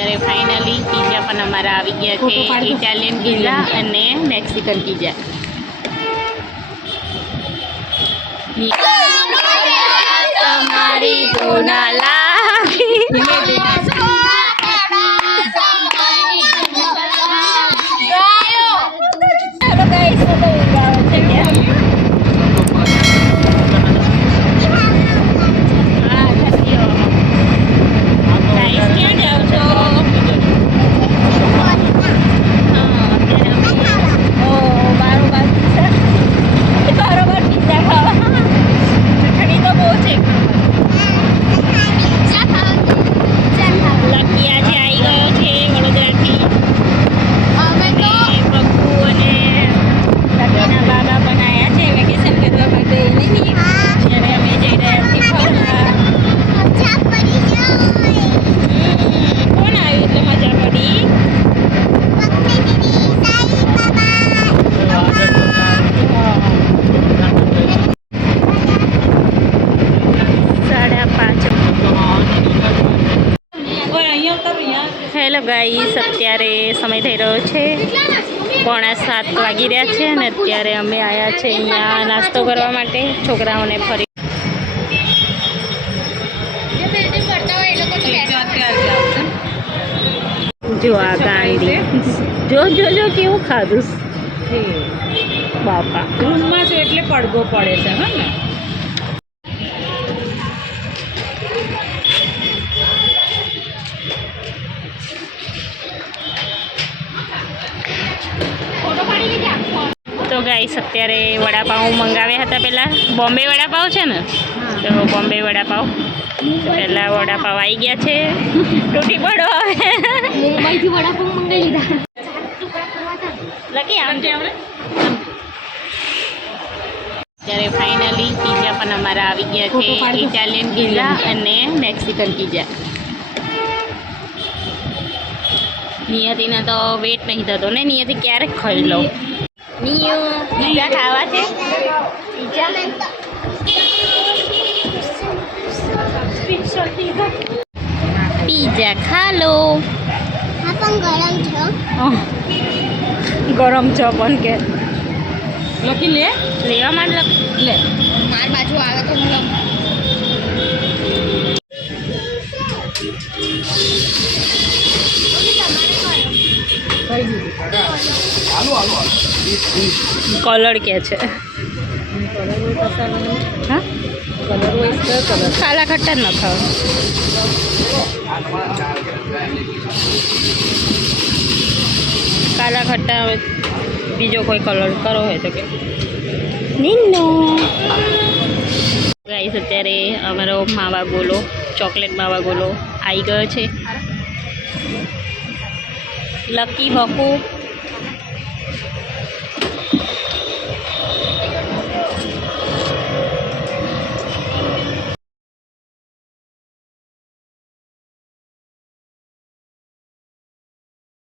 અત્યારે finally pizza પણ અમારા આવી ગયા છે ઇટાલિયન પીઝા અને મેક્સિકન પીઝા તમારી ધૂના લાગી હા જશીઓ ગાઈસ ક્યાં જાઓ છો હા અત્યારે અમે ઓ બારોબાર પીઝા બારોબાર પીઝા ખાવા ઠંડી તો બહુ છે લકી આજે આવી ગયો છે વડોદરાથી અને પપ્પુ અને લકીના બાબા પણ આવ્યા છે વેકેશન કરવા માટે જ્યારે અમે જઈ રહ્યા છીએ ફરવા હમ, કોણ આવ્યું એટલે મજા પડી સાડા પાંચ હેલો ગાઈસ અત્યારે સમય થઈ રહ્યો છે પોણા સાત વાગી રહ્યા છે અને અત્યારે અમે આવ્યા છે અહીંયા નાસ્તો કરવા માટે છોકરાઓને ફરી. જો આ ગાંડી. જો જો જો કેવું ખાધું. બાપા. રૂમમાં છે એટલે પડઘો પડે છે હા ને? ગાઈસ અત્યારે વડાપાઉં મંગાવ્યા હતા પહેલાં. બોમ્બે વડાપાઉં છે ને? તો બોમ્બે વડાપાઉં. પહેલાં વડાપાઉં આવી ગયા છે. તૂટી પડો હવે. મુંબઈથી વડાપાઉં મંગાવી લીધા. લકી આમ અત્યારે ફાઇનલી પીઝા પણ અમારા આવી ગયા છે. ઇટાલિયન પીઝા અને મેક્સિકન પીઝા નિયતિને તો વેટ નહીં થતો ને. નિયતિ ક્યારેક ખાઈ લઉં નિયુ. પીઝા ખાવા છે? પીઝા ખા લો. ગરમ છે પણ કે. લખી લે. લેવા માટે લે. માર બાજુ આવે તો હું કલર કે છે. હા? કાલા ખટ્ટા જ ન ખાવ. કાલા ખટ્ટા બીજો કોઈ કલર કરો હોય તો કે. નીનો ગાઈસ અત્યારે અમારો માવા ગોલો, ચોકલેટ માવા ગોલો આવી ગયો છે. લકી બકુ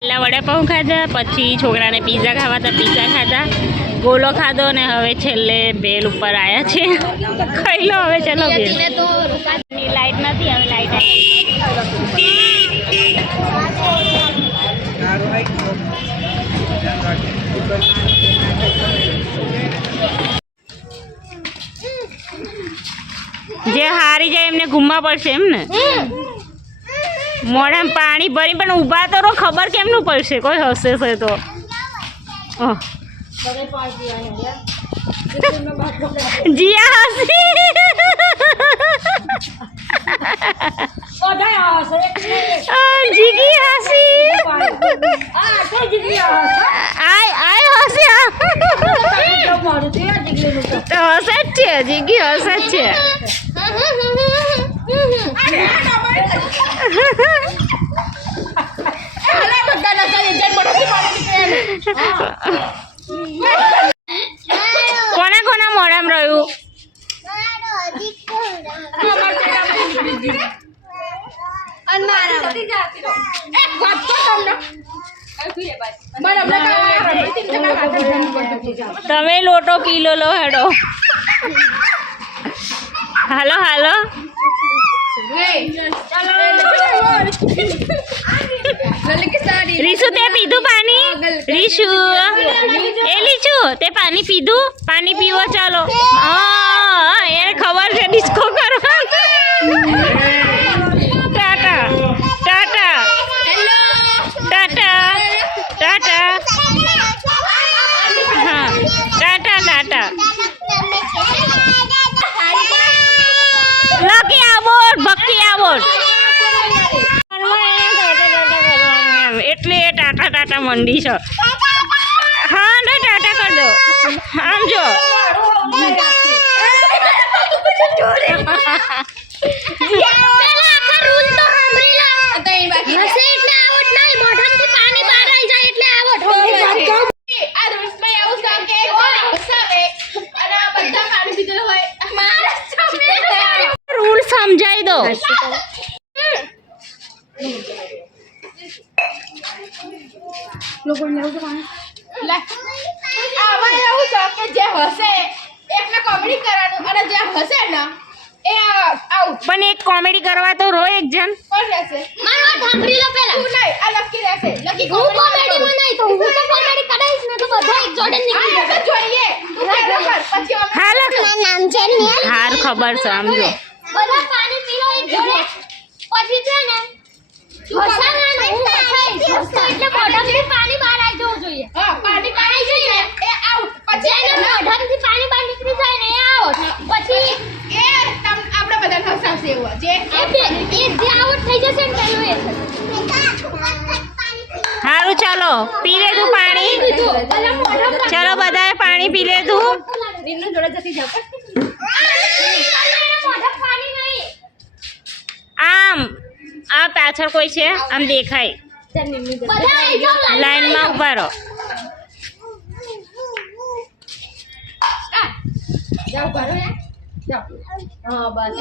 પહેલાં વડાપાઉં ખાધા પછી છોકરાને પીઝા ખાવા હતા પીઝા ખાધા. ગોલો ખાધો ને હવે છેલ્લે બેલ ઉપર આવ્યા છે. ખાઈ લો હવે ચલો બેલ. લાઈટ નથી હવે લાઈટ જે હારી જાય એમને ઘૂમવા પડશે એમ ને? મોઢામાં પાણી ભરી પણ ઊભા તો રહો, ખબર કેમનું પડશે? કોઈ હશે છે તો. જીયા હસી. જીગી હસી. આય આય હસી હસે જ છે, જીગી હસે જ છે. કોના કોના મોડામ રહ્યું? તમે લોટો કિલો લો હેડો. હાલો હાલો. રીશુ તે પીધું પાણી? રીશુ એ લીશુ તે પાણી પીધું? પાણી પીવો, ચાલો. હા એને ખબર છે, ડિસ્કો કરવા ટાટા ટાટા ટાટા ટાટા હા ટાટા ટાટા લકી આવોટ ભક્તિ આવોટ એટલે એ ટાટા મંડી છો? હા ને ટાટા કરી દો. આમ જો. રૂલ સમજાઈ દો આમાં એવું છે કે જે હશે એકને કોમેડી કરવાનું અને જે હશે ને એ આઉટ પણ એક કોમેડી કરવા તો રો એક જણ. કોણ રહેશે? મારો ઠામરી લો પહેલા. તું નહીં આ લકી રહેશે. લકી હું કોમેડી માં નહીં તો હું તો કોમેડી કરાઈશ ને તો બધા એક જોડે નીકળી જશે. જોઈએ. પછી અમે નામ છે ને હાર ખબર છે સમજો બધા પાણી પી એક જોડે. પછી છે ને હસાના ને હું હસતો એટલે મોઢામાંથી પાણી બહાર આવી જવું જોઈએ હા પાણી પાણી જોઈએ એ આઉટ પછી એને મોઢામાંથી પાણી બહાર નીકળી જાય ને એ આઉટ પછી એ તમ આપણે બધાને હસાવશે એવું જે એ બે એ જે આઉટ થઈ જશે ને પેલું એ થશે સારું ચાલો પી લીધું પાણી ચલો બધાએ પાણી પી લીધું વિનુ જોડે જતી જાવ મોઢા પાણી નહીં આમ આ પાછળ કોઈ છે? આમ દેખાય. લાઈનમાં ઊભા રહો. બસ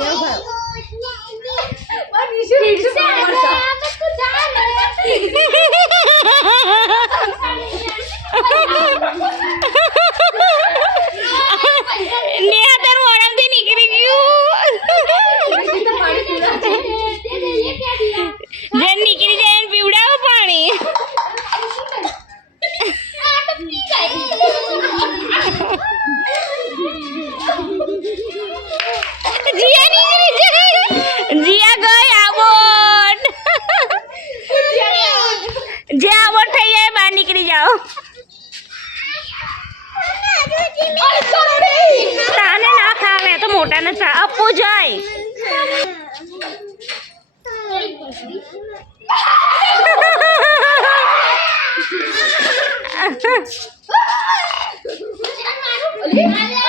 你来了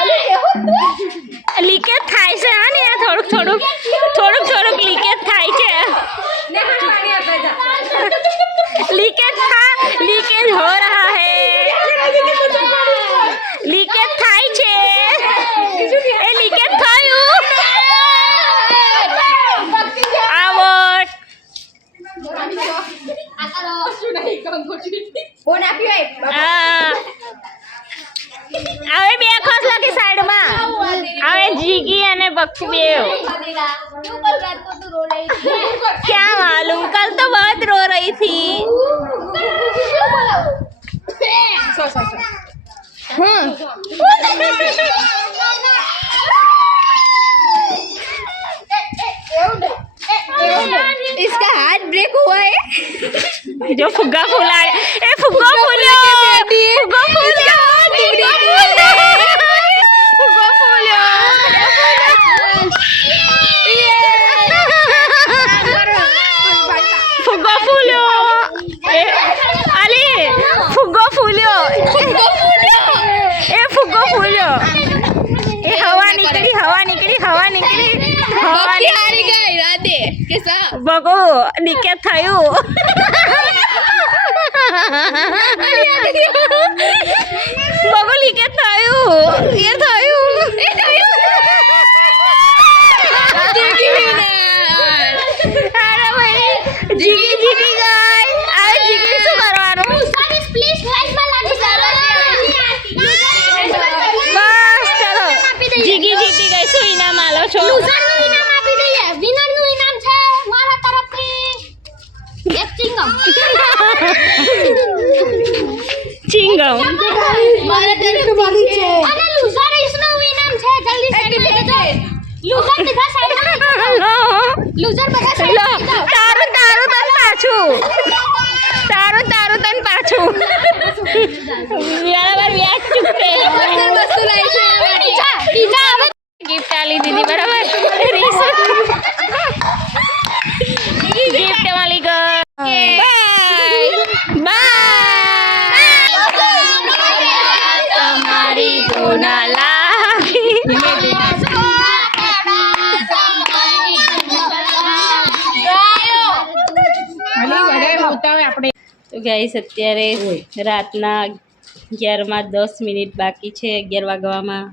भी क्या मालूम? कल तो बहुत रो रही थी। हम्म। इसका हाथ ब्रेक हुआ है। जो फुग्गा फुला है। ए, फुग्गा ফুলো আলি ফুগো ফুলো এ ফুগো ফুলো ए हवा निकली हवा निकली हवा निकली हवा निकली गई राधे कैसा बगो निके थायो बगो निके थायो ये थायो મારે તરફ છે. અને લૂઝર ઇઝ નો વિનર છે. જલ્દી સેટ કરી દો લૂઝર બધા સાઈડમાં લૂઝર બધા સાઈડમાં જાઓ. તારું તારું તન પાછું. તારું તારું તન પાછું. બરાબર વ્યાજ ચૂકવે. વસ્તુ લઈ છે બીજા બીજા ગિફ્ટ આલી દીધી બરાબર? ગિફ્ટ મળી ગઈ બાય બાય તમારી ધૂના લાગી આપણે તો ગાઈસ અત્યારે રાતના અગિયારમાં દસ મિનિટ બાકી છે અગિયાર વાગવામાં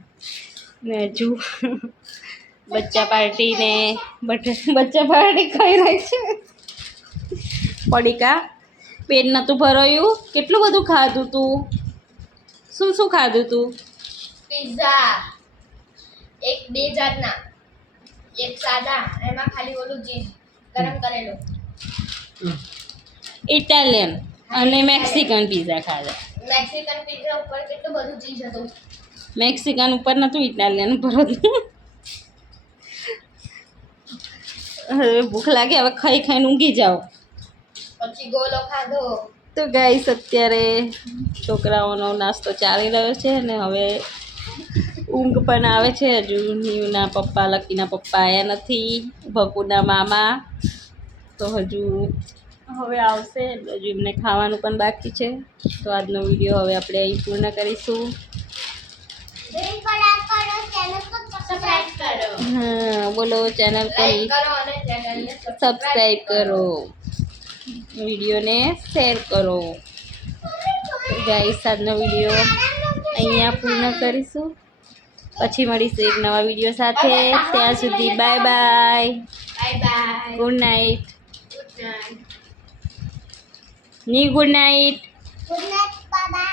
ને હજુ બચ્ચા પાર્ટીને બચ્ચા પાર્ટી ખાઈ રહી છે. પડીકા પેટ નહોતું ભરાયું. કેટલું બધું ખાધું તું? શું શું ખાધું તું? પિઝા એક બે જાતના. એક સાદા એમાં ખાલી ઓલું ચીઝ ગરમ કરેલું. ઇટાલિયન અને મેક્સિકન પીઝા ખાધા. મેક્સિકન પીઝા ઉપર કેટલું બધું ચીઝ હતું? મેક્સિકન ઉપર નહોતું ઇટાલિયન ઉપર હતું. હવે ભૂખ લાગે હવે ખાઈ ખાઈને ઊંઘી જાઓ. પછી ગોલો ખાધો. તો ગાઈસ અત્યારે છોકરાઓનો નાસ્તો ચાલી રહ્યો છે અને હવે ઊંઘ પણ આવે છે. હજુ નીવના પપ્પા લકીના પપ્પા આવ્યા નથી ભકુના મામા. તો હજુ હવે આવશે. હજુ એમને ખાવાનું પણ બાકી છે. તો આજનો વીડિયો હવે આપણે અહીં પૂર્ણ કરીશું. હા બોલો ચેનલ પર સબસ્ક્રાઈબ કરો વિડીયોને શેર કરો. ગાઈસ આજનો વીડિયો અહીંયા પૂર્ણ કરીશું. પછી મળીશું એક નવા વીડિયો સાથે. ત્યાં સુધી bye bye. Bye bye good night good night ની ગુડ નાઇટ ગુડ નાઇટ બાબા